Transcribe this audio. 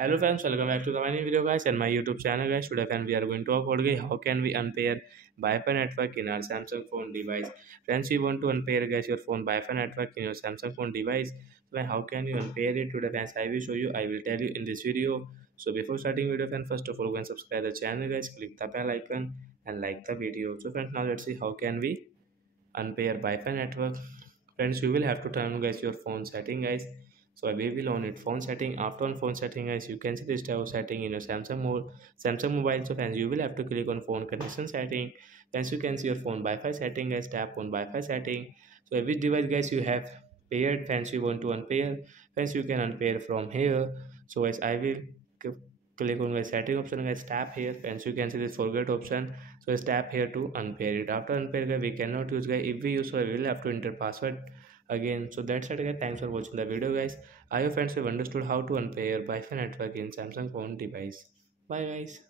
Hello friends, welcome back to the new video guys and my YouTube channel guys. Today friends we are going to talk about guys, how can we unpair Wi-Fi network in our Samsung phone device. Friends, you want to unpair guys your phone Wi-Fi network in your Samsung phone device. So how can you unpair it? Today friends I will show you. I will tell you in this video. So before starting video friends, first of all go and subscribe the channel guys. Click the bell icon and like the video. So friends, now let's see how can we unpair Wi-Fi network. Friends, you will have to turn on guys your phone setting guys. So we will on it phone setting. After on phone setting guys, you can see this type of setting in your Samsung mobile. So friends, you will have to click on phone connection setting. Friends, you can see your phone Wi-Fi setting guys. Tap on Wi-Fi setting. So which device guys you have paired. Friends, you want to unpair. Friends, you can unpair from here. So guys, I will click on the setting option guys, tap here. Friends, you can see this forget option. So just tap here to unpair it. After unpair guys, we cannot use guys. If we use, so we will have to enter password again. So that's it guys. Thanks for watching the video guys. I hope friends have understood how to unpair Wi-Fi network in Samsung phone device. Bye guys.